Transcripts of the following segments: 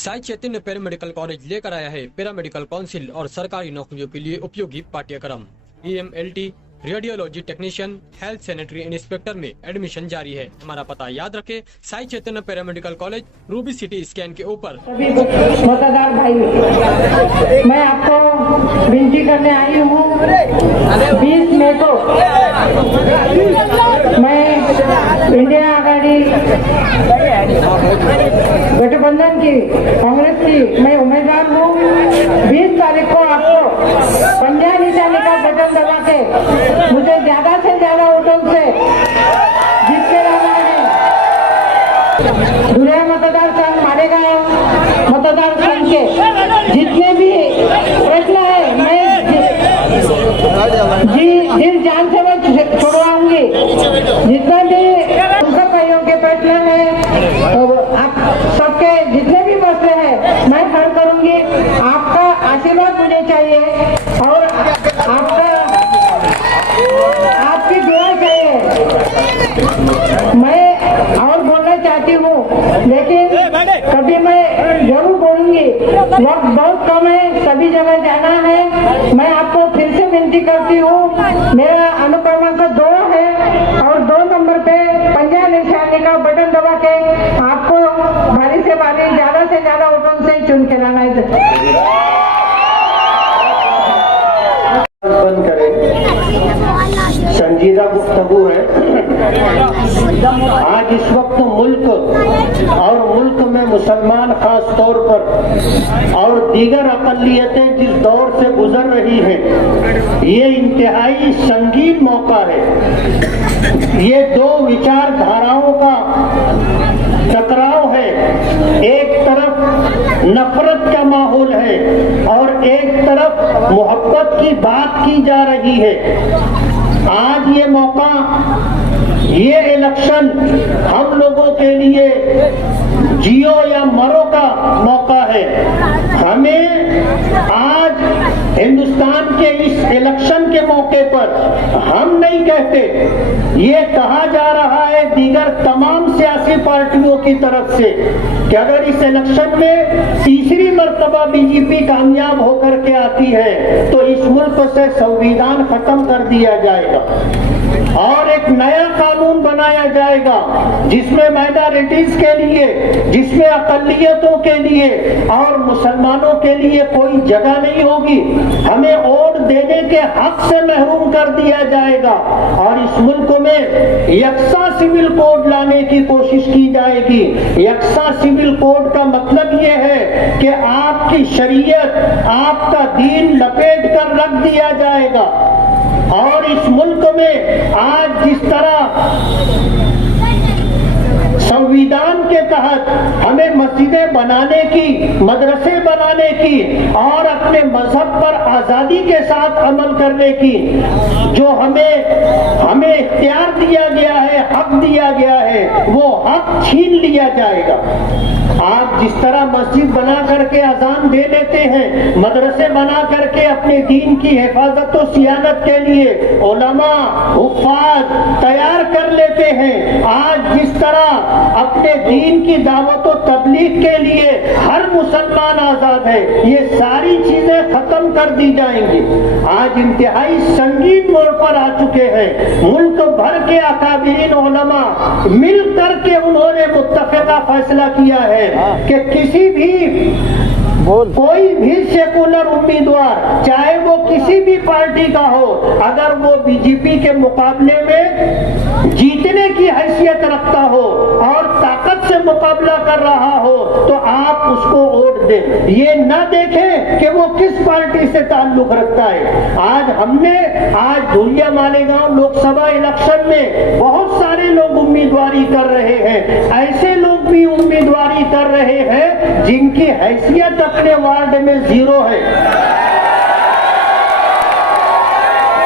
Sai Chaitanya paramedical college लेकर आया है पैरामेडिकल काउंसिल और सरकारी नौकरियों के लिए उपयोगी पाठ्यक्रम। EMLT, radiology technician, health sanitary inspector में एडमिशन जारी है। हमारा पता याद रखें, Sai Chaitanya paramedical college, Ruby City scan के ऊपर। सभी मतदार भाई, मैं आपको विनती करने आई हूँ 20 मई को मैं इंडिया आघाड़ी गठबंधन की, कांग्रेस की मैं उम्मीदवार हूँ। 20 तारीख को आपको पंजा निशानी का बटन दबा के मुझे ज्यादा से ज्यादा वोटों से जीत के लाना है। दुनिया मतदार संघ मालेगांव मतदार संघ के जितने भी प्रश्न है मैं दिल जान से मैं छोड़वाऊंगी। जितना भी उनका सहयोग के प्रश्न है, आप सबके जितने भी मसले हैं मैं हल करूंगी। आपका आशीर्वाद मुझे चाहिए और आपकी दुआ चाहिए। मैं और बोलना चाहती हूँ, लेकिन कभी मैं जरूर बोलूंगी। वक्त बहुत कम है, सभी जगह जाना है। मैं आपको फिर से विनती करती हूँ, मेरा अनुक्रमांक 2 है और 2 नंबर पे पंजा निशानी का बटन दबा के आपको भारी से भारी ज्यादा से ज्यादा वोटों से चुन के लाना है। बंद करें, संजीदा गुफ्तगू है। आज इस वक्त मुल्क और मुल्क में मुसलमान खास तौर पर और दीगर अक़लियतें जिस दौर से गुजर रही हैं, ये इंतहाई संगीन मौका है। ये 2 विचारधाराओं का टकराव है। एक तरफ नफरत का माहौल है और एक तरफ मोहब्बत की बात की जा रही है। आज ये मौका, ये इलेक्शन हम लोगों के लिए जियो या मरो का मौका है। हमें आज हिंदुस्तान के इस इलेक्शन के मौके पर हम नहीं कहते, ये कहा जा रहा है दीगर तमाम सियासी पार्टियों की तरफ से कि अगर इस इलेक्शन में तीसरी मर्तबा बीजेपी कामयाब होकर के आती है तो इस मुल्क से संविधान खत्म कर दिया जाएगा और एक नया कानून बनाया जाएगा जिसमें माइनॉरिटीज के लिए, जिसमें अक़लियतों के लिए और मुसलमानों के लिए कोई जगह नहीं होगी। हमें वोट देने के हक से महरूम कर दिया जाएगा और इस मुल्क में यकसा सिविल कोड लाने की कोशिश की जाएगी। यकसा सिविल कोड का मतलब ये है कि आपकी शरीयत, आपका दीन लपेट कर रख दिया जाएगा। और इस मुल्क में आज जिस तरह संविधान के तहत हमें मस्जिदें बनाने की, मदरसे बनाने की और अपने मजहब पर आजादी के साथ अमल करने की जो हमें इख्तियार दिया गया है, हक दिया गया है, वो हक छीन लिया जाएगा। आप जिस तरह मस्जिद बना करके अजान दे लेते हैं, मदरसे बना करके अपने दीन की हिफाजत और सियानत के लिए उलमा, हुफ़ाज़ तैयार कर लेते हैं, आज जिस तरह अपने दीन की दावत और तबलीग के लिए हर मुसलमान आजाद है, ये सारी चीजें खत्म कर दी जाएंगी। आज इंतहाई संगीन मोड़ पर आ चुके हैं। मुल्क भर के अकाबिरीन उलमा मिल करके उन्होंने मुत्तफ़िक़ा फैसला किया है कि किसी भी कोई भी सेकुलर उम्मीदवार, चाहे वो किसी भी पार्टी का हो, अगर वो बीजेपी के मुकाबले में जीतने की हैसियत रखता हो और ताकत से मुकाबला कर रहा हो तो आप उसको वोट दें। ये न देखें कि वो किस पार्टी से ताल्लुक रखता है। आज धुलिया मालेगांव लोकसभा इलेक्शन में बहुत सारे लोग उम्मीदवारी कर रहे हैं। ऐसे लोग भी उम्मीदवारी कर रहे हैं जिनकी हैसियत अपने वार्ड में 0 है,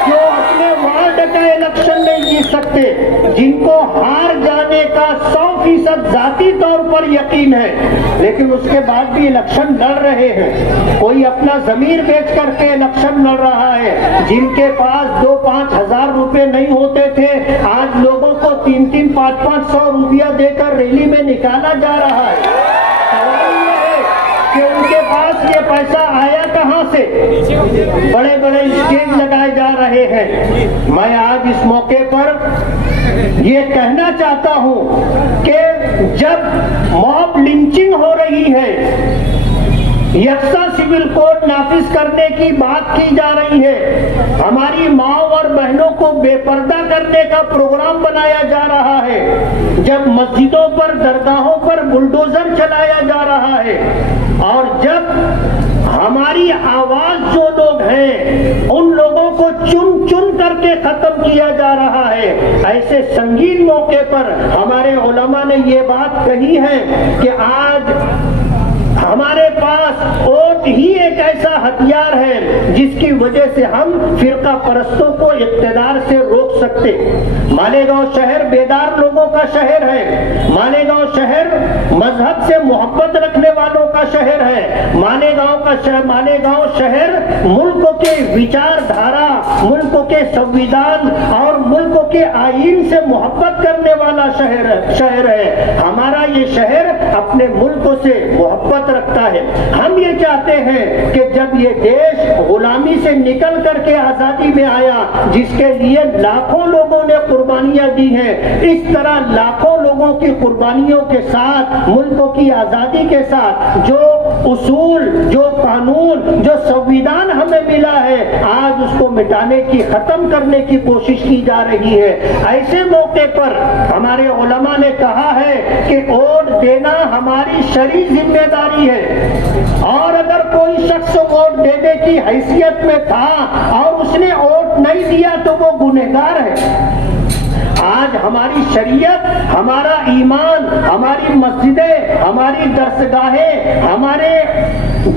जो अपने वार्ड का इलेक्शन नहीं जीत सकते, जिनको हार जाने का 100% जाती तौर पर यकीन है, लेकिन उसके बाद भी इलेक्शन लड़ रहे हैं। कोई अपना जमीर बेच करके इलेक्शन लड़ रहा है। जिनके पास 2-5 हजार रुपए नहीं होते थे, आज लोगों को 3-3, 5-500 रुपया देकर रैली में निकाला जा रहा है। सवाल ये है पास ये पैसा आया कहाँ से? बड़े बड़े स्टेज लगाए जा रहे हैं। मैं आज इस मौके पर ये कहना चाहता हूँ कि जब मॉब लिंचिंग हो रही है, यक्सा सिविल कोड नाफिज करने की बात की जा रही है, हमारी माओ और बहनों को बेपर्दा करने का प्रोग्राम बनाया जा रहा है, जब मस्जिदों पर दरगाहों पर बुलडोजर चलाया जा रहा है, और जब हमारी आवाज जो लोग हैं उन लोगों को चुन चुन करके खत्म किया जा रहा है, ऐसे संगीन मौके पर हमारे उलमा ने ये बात कही है कि आज हमारे पास वोट ही एक ऐसा हथियार है जिसकी वजह से हम फिरका परस्तों को इक़्तिदार से रोक सकते। मालेगांव शहर बेदार लोगों का शहर है। मालेगांव शहर मजहब से मोहब्बत रखने वालों का शहर है। मालेगांव शहर मुल्क के विचारधारा, मुल्क के संविधान और मुल्क के आईन से मोहब्बत करने वाला शहर है। हमारा ये शहर अपने मुल्क से मोहब्बत रखता है। हम ये चाहते हैं कि जब ये देश गुलामी से निकल करके आजादी में आया, जिसके लिए लाखों लोगों ने कुर्बानियां दी हैं, इस तरह लाखों लोगों की कुर्बानियों के साथ, मुल्कों की आजादी के साथ जो उसूल, जो कानून, जो संविधान हमें मिला है, आज उसको मिटाने की, खत्म करने की कोशिश की जा रही है। ऐसे मौके पर हमारे उलमा ने कहा है कि वोट देना हमारी शरई जिम्मेदारी है, और अगर कोई शख्स वोट देने की हैसियत में था और उसने वोट नहीं दिया तो वो गुनहगार है। आज हमारी शरीयत, हमारा ईमान, हमारी मस्जिदें, हमारी दरसगाहें,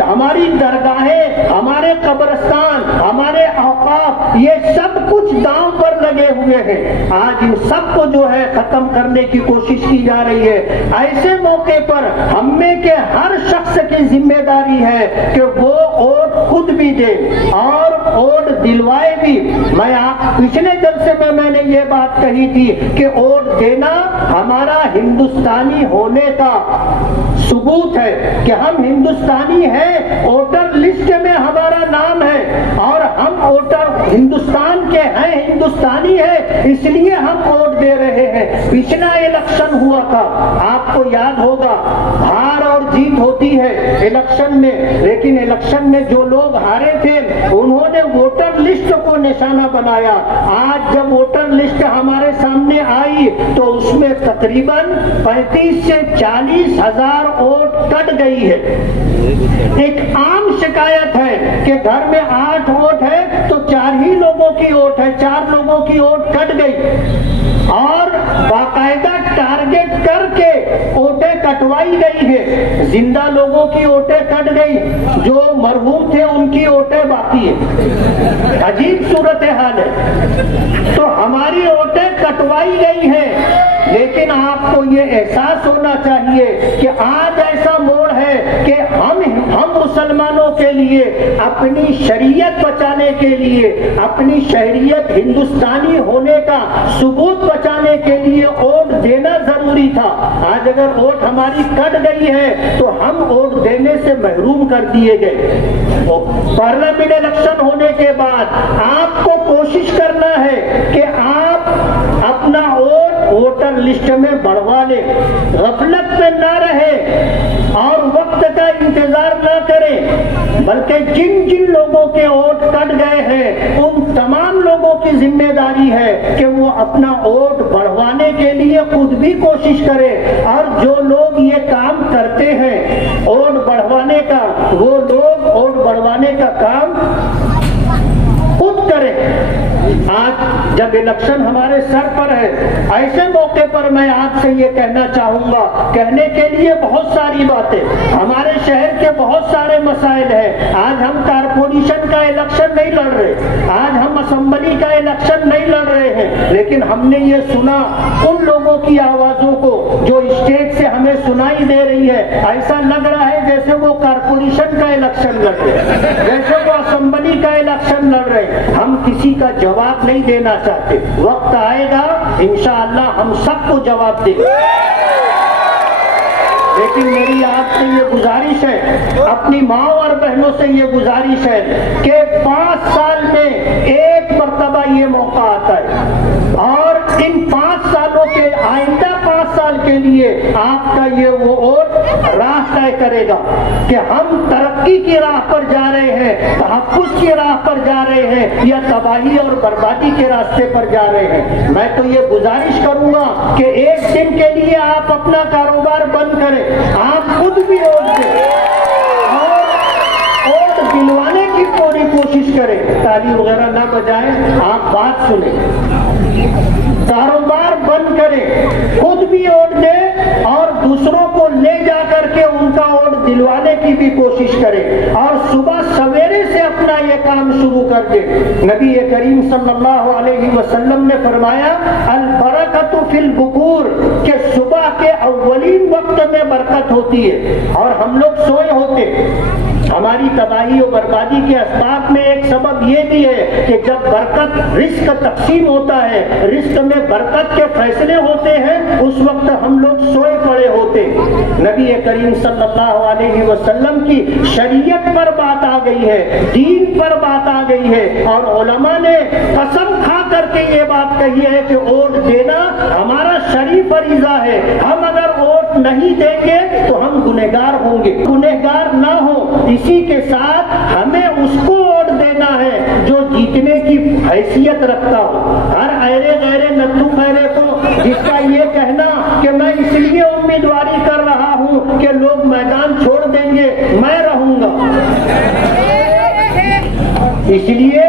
हमारी दरगाहें, हमारे कब्रिस्तान, हमारे औकाफ, ये सब कुछ दांव पर लगे हुए हैं। आज इन सब को जो है खत्म करने की कोशिश की जा रही है। ऐसे मौके पर हम में के हर शख्स की जिम्मेदारी है कि वो वोट खुद भी दे और वोट दिलवाए भी। पिछले जलसे में मैंने ये बात कही थी कि वोट देना हमारा हिंदुस्तानी होने का सबूत है कि हम हिंदुस्तानी हैं, वोटर लिस्ट में हमारा नाम है और हम वोटर हिंदुस्तान के हैं, हिंदुस्तानी है, इसलिए हम वोट दे रहे हैं। पिछला इलेक्शन हुआ था, आपको याद होगा, हार और जीत होती है इलेक्शन में, लेकिन इलेक्शन में जो लोग हारे थे उन्होंने वोटर लिस्ट को निशाना बनाया। आज जब वोटर लिस्ट हमारे सामने आई तो उसमें तकरीबन 35 से 40 हजार वोट कट गई है। एक आम शिकायत है कि घर में 8 वोट है तो 4 ही लोगों की वोट है, 4 लोगों की वोट कट गई और बाकायदा टारगेट करके वोटें कटवाई गई है। जिंदा लोगों की वोटें कट गई, जो मरहूम थे उनकी वोटें बाकी है। अजीब सूरत हाल है। तो हमारी वोटें कटवाई गई हैं, लेकिन आपको ये एहसास होना चाहिए कि आज ऐसा मोड़ है कि हम मुसलमानों के लिए अपनी शरीयत बचाने के लिए, अपनी शहरियत हिंदुस्तानी होने का सबूत बचाने के लिए वोट देना जरूरी था। आज अगर वोट हमारी कट गई है तो हम वोट देने से महरूम कर दिए गए। पार्लियामेंट इलेक्शन होने के बाद आपको कोशिश करना है कि आप अपना वोट वोटर लिस्ट में बढ़वा ले, गफलत में ना रहे और वक्त का इंतजार ना करें, बल्कि जिन जिन लोगों के वोट कट गए हैं उन तमाम लोगों की जिम्मेदारी है कि वो अपना वोट बढ़वाने के लिए खुद भी कोशिश करें, और जो लोग ये काम करते हैं वोट बढ़वाने का, वो लोग वोट बढ़वाने का काम खुद करें। आज जब इलेक्शन हमारे सर पर है, ऐसे मौके पर मैं आपसे ये कहना चाहूंगा, कहने के लिए बहुत सारी बातें, हमारे शहर के बहुत सारे मसाइल हैं। आज हम कारपोरेशन का इलेक्शन नहीं लड़ रहे, आज हम असेंबली का इलेक्शन नहीं लड़ रहे हैं, लेकिन हमने ये सुना उन लोगों की आवाजों को जो स्टेज से हमें सुनाई दे रही है, ऐसा लग रहा है जैसे वो कारपोरेशन का इलेक्शन लड़ रहे, जैसे वो असेंबली का इलेक्शन लड़ रहे। हम किसी का जवाब नहीं देना चाहते, वक्त आएगा इंशाअल्लाह हम सबको जवाब देंगे। لیکن میری آپ سے یہ گزارش ہے, اپنی ماں اور بہنوں سے یہ گزارش ہے کہ 5 سال میں ایک مرتبہ یہ موقع آتا ہے, اور ان 5 سالوں کے آئندہ 5 سال کے لیے آپ کا یہ وہ ووٹ راہ طے کرے گا کہ ہم ترقی کی راہ پر جا رہے ہیں, تحفظ کی راہ پر جا رہے ہیں, یا تباہی اور بربادی کے راستے پر جا رہے ہیں. میں تو یہ گزارش کروں گا کہ ایک دن کے لیے آپ اپنا کاروبار بند کریں, آپ خود بھی ووٹ دیں اور ووٹ دلوانے کی پوری کوشش کریں. تالی وغیرہ نہ بجائیں, آپ بات سنیں, کاروبار بند کریں, خود بھی ووٹ دیں اور دوسروں کو لے جا کر کے ان کا ووٹ دلوانے کی بھی کوشش کریں, اور صبح سویرے سے اپنا یہ کام شروع کر دیں. نبی کریم صلی اللہ علیہ وسلم نے فرمایا البرکۃ فی البکور, کہ صبح کے اولین وقت میں برکت ہوتی ہے, اور ہم لوگ سوئے ہوتے. ہماری تباہی و بربادی کے اسباب میں ایک سبب یہ بھی ہے کہ جب برکت رزق تقسیم ہوتا ہے, رزق میں برکت کے فیصلے ہوتے ہیں, اس وقت ہم لوگ سوئے پڑے ہوتے. نبی کریم صلی اللہ علیہ وسلم کی شریعت پر بات آ گئی ہے, دین پر بات آ گئی ہے, اور علماء نے قسم کھا کر کے یہ بات کہی ہے کہ ووٹ دینا ہمارا شرعی فریضہ ہے. ہم اگر ووٹ نہیں دیں گے تو ہم گنہگار ہوں گے, گنہگار نہ ہوں. اسی کے ساتھ ہمیں اس کو ووٹ دینا ہے جو جیتنے کی حیثیت رکھتا ہو. ہر ایرے غیرے نتو خیرے کو جس کا یہ کہنا کہ میں اس لیے امیدواری کر رہا ہوں کہ لوگ میدان چھوڑ دیں گے, میں رہوں گا. اس لیے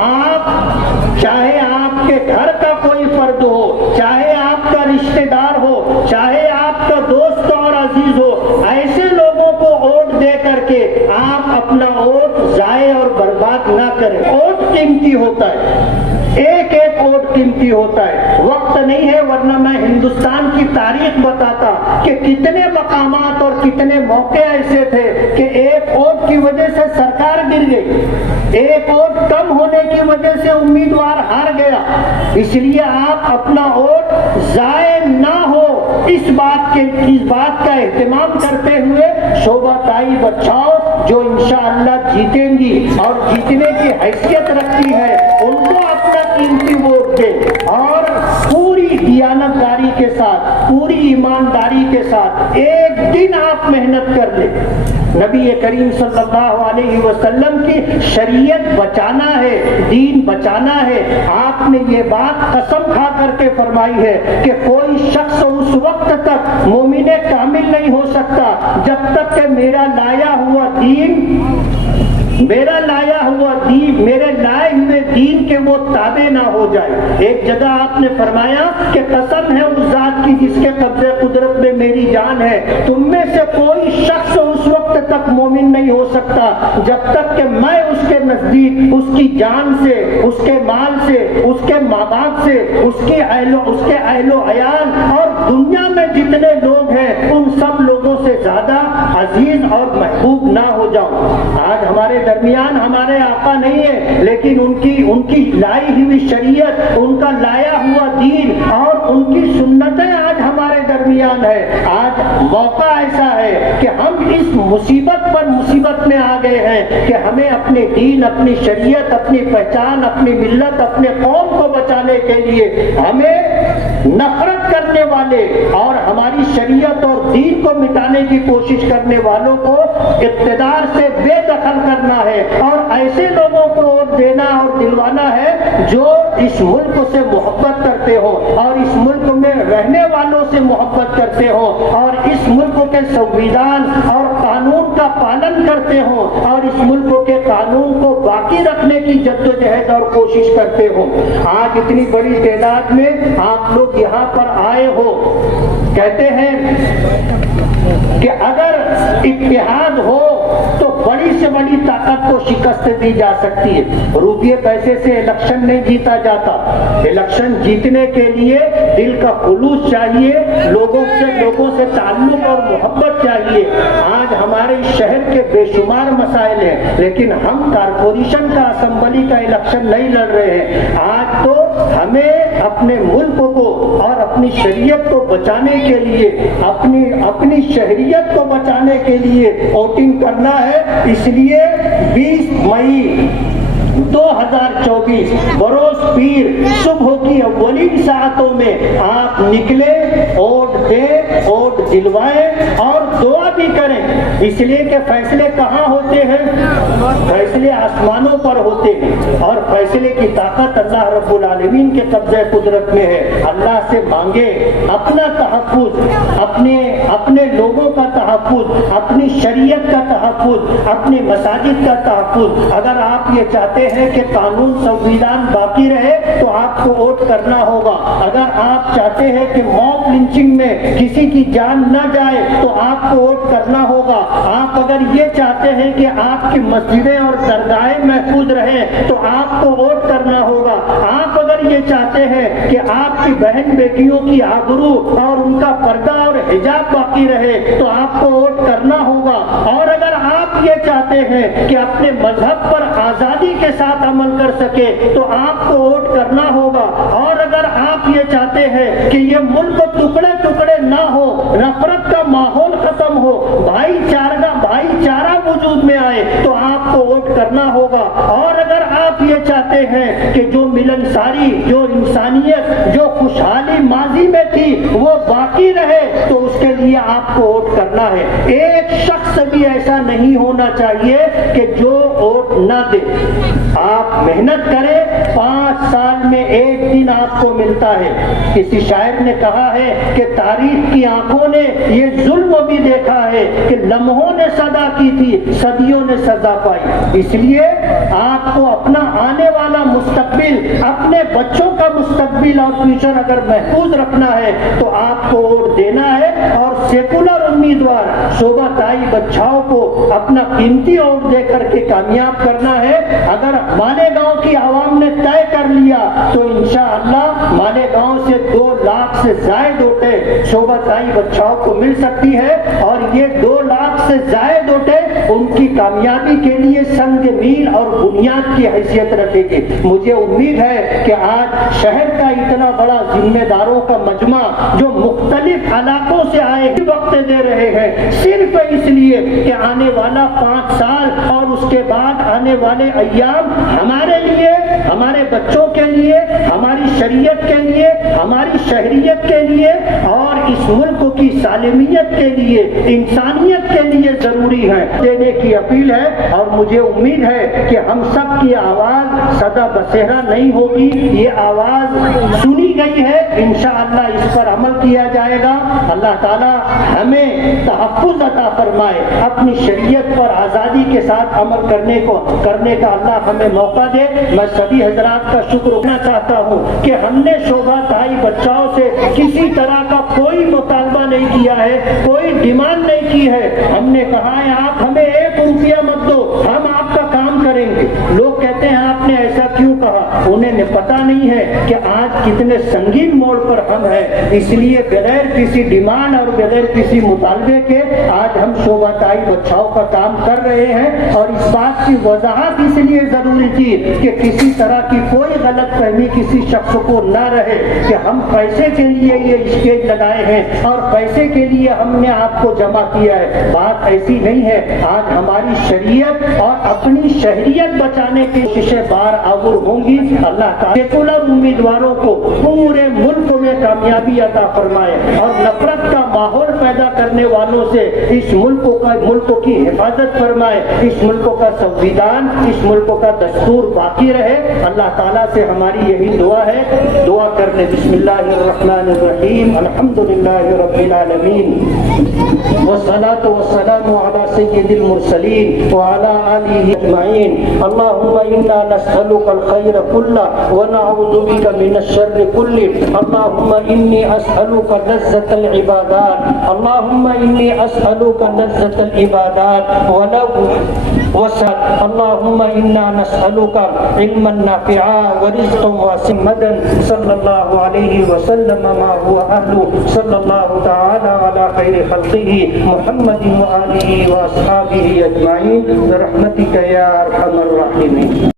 آپ, چاہے آپ کے گھر کا کوئی فرد ہو, چاہے آپ کا رشتہ دار ہو, چاہے آپ کا دوست اور عزیز ہو, ایسے لوگوں کو ووٹ دے کر کے آپ اپنا ووٹ ضائع اور برباد نہ کریں. ووٹ قیمتی ہوتا ہے, ایک ایک ووٹ قیمتی ہوتا ہے. وقت نہیں ہے ورنہ میں ہندوستان کی تاریخ بتاتا کہ کتنے مقامات اور کتنے موقع ایسے تھے کہ ایک ووٹ کی وجہ سے سرکار گر گئی, ایک ووٹ کم ہونے کی وجہ سے امیدوار ہار گیا. اس لیے آپ اپنا ووٹ ضائع نہ ہو اس بات کا اہتمام کرتے ہوئے شعبہ تائی بچاؤ, جو انشاءاللہ جیتیں گی اور جیتنے کی حیثیت رکھتی ہے, ان کو اپنا قیمتی ووٹ دیں, اور پوری دیانتداری کے ساتھ, پوری ایمانداری کے ساتھ ایک دن آپ محنت کر لیں. نبی کریم صلی اللہ علیہ وسلم کی شریعت بچانا ہے, دین بچانا ہے. آپ نے یہ بات قسم کھا کر کے فرمائی ہے کہ کوئی شخص اس وقت تک مومن کامل نہیں ہو سکتا جب تک کہ میرا لایا ہوا دین, میرے لائے ہوئے دین کے وہ تابع نہ ہو جائے. ایک جگہ آپ نے فرمایا کہ قسم ہے اس ذات کی جس کے قبضے قدرت میں میری جان ہے, تم میں سے کوئی شخص اس وقت تک مومن نہیں ہو سکتا جب تک کہ میں اس کے نزدیک اس کی جان سے, اس کے مال سے, اس کے ماں باپ سے, اس کے اہل و عیال اور دنیا میں جتنے لوگ ہیں ان سب لوگوں سے زیادہ عزیز اور محبوب نہ ہو جاؤں. آج ہمارے درمیان ہمارے آقا نہیں ہے, لیکن ان کی لائی ہوئی شریعت, ان کا لایا ہوا دین اور ان کی سنتیں آج ہمارے درمیان ہے. آج موقع ایسا ہے کہ ہم اس مصیبت پر مصیبت میں آ گئے ہیں کہ ہمیں اپنے دین, اپنی شریعت, اپنی پہچان, اپنی ملت, اپنے قوم کو بچانے کے لیے ہمیں نفرت کرنے والے اور ہماری شریعت اور دین کو مٹانے کی کوشش کرنے والوں کو اقتدار سے بے دخل کرنا ہے, اور ایسے لوگوں کو ووٹ دینا اور دلوانا ہے جو اس ملک سے محبت کرتے ہو, اور اس ملک میں رہنے والوں سے محبت کرتے ہو, اور اس ملک کے سنویدھان اور قانون کا پالن کرتے ہو, اور اس ملک کے قانون کو باقی رکھنے کی جدوجہد اور کوشش کرتے ہو. آج اتنی بڑی تعداد میں آپ لوگ یہاں پر آئے ہو, کہتے ہیں کہ اگر اتحاد ہو تو بڑی से बड़ी ताकत को शिकस्त दी जा सकती है। रुपये पैसे से इलेक्शन नहीं जीता जाता। इलेक्शन जीतने के लिए दिल का खुलूस चाहिए, लोगों से ताल्लुक और मोहब्बत चाहिए। आज हमारे शहर के बेशुमार मसाइल हैं, लेकिन हम कारपोरेशन का, असेंबली का इलेक्शन नहीं लड़ रहे हैं। आज तो हमें अपने मुल्क को और अपनी शरीयत को बचाने के लिए, अपनी शहरियत को बचाने के लिए वोटिंग करना है। इसलिए 20 मई 2024 बरोज पीर सुबह की अव्वलीन सातों में आप निकले, वोट दें, वोट दिलवाएं और दुआ भी करें। इसलिए कि फैसले कहाँ होते हैं? फैसले आसमानों पर होते हैं और फैसले की ताकत अल्लाह रब्बुल आलमीन के कब्जे कुदरत में है। अल्लाह से मांगे अपना तहफ्फुज, अपने लोगों का तहफ्फुज, अपनी शरीयत का तहफ्फुज, अपने मसाजिद का तहफ्फुज। अगर आप ये चाहते हैं कि कानून संविधान बाकी रहे तो आपको वोट करना होगा। अगर आप चाहते हैं कि मॉब लिंचिंग में किसी की जान न जाए तो आपको वोट करना होगा। आप अगर ये चाहते हैं कि आपकी मस्जिदें और दरगाहें महफूज रहें तो आपको वोट करना होगा। आप अगर ये चाहते हैं कि आपकी बहन बेटियों की आबरू और उनका पर्दा और हिजाब बाकी रहे तो आपको वोट करना होगा। और अगर आप ये चाहते हैं कि अपने मजहब पर आजादी के साथ अमल कर सके तो आपको वोट करना होगा। और अगर आप ये चाहते हैं कि ये मुल्क टुकड़े टुकड़े ना हो, नफरत का माहौल खत्म हो, भाईचारा वजूद में आए तो आपको वोट करना होगा। और अगर आप ये चाहते हैं कि जो मिलनसारी, जो इंसानियत, जो खुशहाली माजी में थी वो बाकी रहे तो उसके लिए आपको वोट करना है। एक शख्स भी ऐसा नहीं होना चाहिए कि जो वोट न दे। आप मेहनत करें, 5 साल में एक दिन आपको मिलता है। किसी शायर ने कहा है कि तारीख की आंखों ने ये जुल्म भी देखा है कि लम्हों ने सदा की थी, सदियों ने सजा पाई। इसलिए आपको अपना आने वाला मुस्तकबिल, अपने बच्चों का मुस्तकबिल और फ्यूचर अगर महफूज रखना है तो आपको वोट देना है। और सेकुलर उम्मीदवार शोभा ताई बच्चाओं को अपना कीमती वोट दे करके कामयाब करना है। अगर मालेगांव की आवाम ने तय कर लिया तो इंशाअल्लाह मालेगांव से 2 लाख से ज्यादा वोटें शोभा ताई बच्चाओं को मिल सकती है। और ये 2 लाख से ज्यादा वोटें उनकी कामयाबी के लिए संग मील और बुनियाद की हैसियत रखेगी। मुझे उम्मीद है कि आज शहर का इतना बड़ा जिम्मेदारों का मजमा जो मुख्तलिफ इलाकों से आए वक्त दे रहे हैं सिर्फ इसलिए कि आने वाला 5 साल और उसके बाद आने वाले अय्याम हमारे लिए, हमारे बच्चों के लिए, हमारी शरीयत के लिए, हमारी शहरियत के लिए और इस मुल्क की सालिमियत के लिए, इंसानियत के लिए जरूरी है देने की अपील है। और मुझे उम्मीद है कि हम सब की आवाज सदा बसेरा नहीं होगी, ये आवाज सुनी गई है। इंशाअल्लाह इस पर अमल किया जाएगा। अल्लाह ताला हमें तहफ्फुज़ अता फरमाए, अपनी शरीयत पर आज़ादी के साथ अमल करने का अल्लाह हमें मौका दे। मैं सभी हजरात का शुक्र करना चाहता हूँ कि हमने शोभा ताई बच्चाओं से किसी तरह का कोई मुतालबा नहीं किया है, कोई डिमांड नहीं की है। हमने कहा है आप हमें 1 रुपया मत दो, हम आपका काम करेंगे। लोग कहते हैं आपने ऐसा क्यों कहा? उन्हें पता नहीं है कि आज कितने संगीन मोड़ पर हम हैं। इसलिए बगैर किसी डिमांड और बगैर किसी मुतालबे के आज हम शोभा ताई बच्चाओं का काम कर रहे हैं। और इस बात की वजाहत इसलिए जरूरी थी कि किसी तरह की कोई गलत फहमी किसी शख्स को न रहे कि हम पैसे के लिए ये स्टेज लगाए हैं और पैसे के लिए हमने आपको जमा किया है। बात ऐसी नहीं है। आज हमारी शरीयत और अपनी शहरियत बचाने की कोशिशें बार आवर होंगी। अल्लाह ताला सेकुलर उम्मीदवारों को पूरे मुल्क में कामयाबी अता फरमाए और नफरत का माहौल पैदा करने वालों से इस मुल्क की हिफाजत फरमाए। इस मुल्क का संविधान, इस मुल्क का दस्तूर बाकी रहे। अल्लाह ताला से हमारी यही दुआ है। दुआ करने बिस्मिल्लाहिर्रहमानिर्रहीम, अल्हम्दुलिल्लाहि रब्बिल आलमीन। والصلاة والسلام على سيد المرسلين وعلى آله أجمعين. اللهم إنا نسألك الخير كله ونعوذ بك من الشر كله. اللهم إني أسألك لذة العبادات. اللهم إني أسألك لذة العبادات ولو وسع. اللهم إنا نسألك علما نافعا ورزقا واسعا. صلى الله عليه وسلم ما هو أهله. صلى الله تعالى على خير خلقه محمد وآله وأصحابه أجمعين برحمتك يا أرحم الراحمين.